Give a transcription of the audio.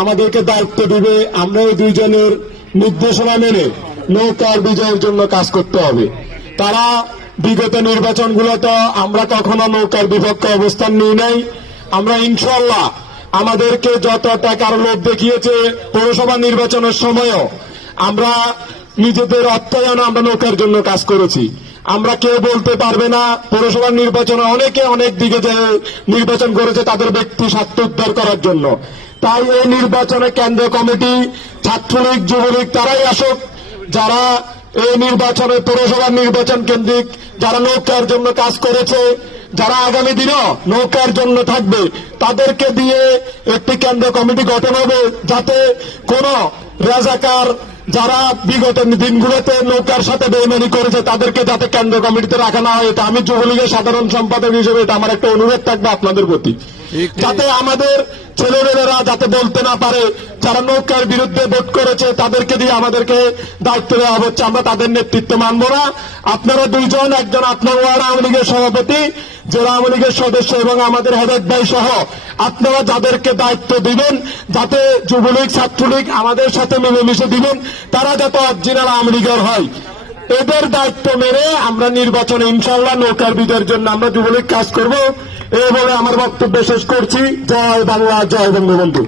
আমাদেরকে দায়িত্ব দিবে, আমরা এই দুইজনের নির্দেশনা মেনে নৌকার বিজয়ের জন্য কাজ করতে হবে। তারা বিগত নির্বাচনগুলোতে আমরা কখনো নৌকার বিপক্ষে অবস্থান নিই নাই। আমরা ইনশাআল্লাহ আমাদেরকে যত টাকার লোভ দেখিয়েছে পৌরসভা নির্বাচনের সময়ও আমরা নিজেদের অর্থায়নে আমরা নৌকার জন্য কাজ করেছি। আমরা কেউ বলতে পারবে না পৌরসভা নির্বাচনে অনেকে অনেক দিকে যে নির্বাচন করেছে তাদের ব্যক্তি স্বার্থ উদ্ধার করার জন্য। তাই এই নির্বাচনে কেন্দ্রীয় কমিটি, ছাত্রলীগ, যুবলীগ তারাই আসুক, যারা এই নির্বাচনে পৌরসভা নির্বাচন কেন্দ্রিক যারা নৌকার জন্য কাজ করেছে, যারা আগামী দিনও নৌকার জন্য থাকবে, তাদেরকে দিয়ে একটি কেন্দ্রীয় কমিটি গঠন হবে, যাতে কোন রাজাকার যারা বিগত দিনগুলোতে নৌকার সাথে বেইমানি করেছে তাদেরকে যাতে কেন্দ্র কমিটিতে রাখা না হয়। এটা আমি যুবলীগের সাধারণ সম্পাদক হিসেবে এটা আমার একটা অনুরোধ থাকবে আপনাদের প্রতি, যাতে আমাদের ছেলেমেয়েরা যাতে বলতে না পারে যারা নৌকার বিরুদ্ধে ভোট করেছে তাদেরকে দিয়ে আমাদেরকে দায়িত্ব দেওয়া হচ্ছে, আমরা তাদের নেতৃত্ব মানব না। আপনারা দুইজন, একজন আপনার ওয়ার্ড আওয়ামী লীগের সভাপতি, জেলা আওয়ামী লীগের সদস্য এবং আমাদের হেদায়েত ভাই সহ আপনারা যাদেরকে দায়িত্ব দিবেন, যাতে যুবলীগ, ছাত্রলীগ আমাদের সাথে মিলেমিশে দিবেন, তারা যাতে অরিজিনাল আওয়ামী লীগের হয়। এদের দায়িত্ব মেনে আমরা নির্বাচনে ইনশাআল্লাহ নৌকার বিজয়ের জন্য আমরা যুবলীগ কাজ করব। এই বলে আমার বক্তব্য শেষ করছি। জয় বাংলা, জয় বঙ্গবন্ধু।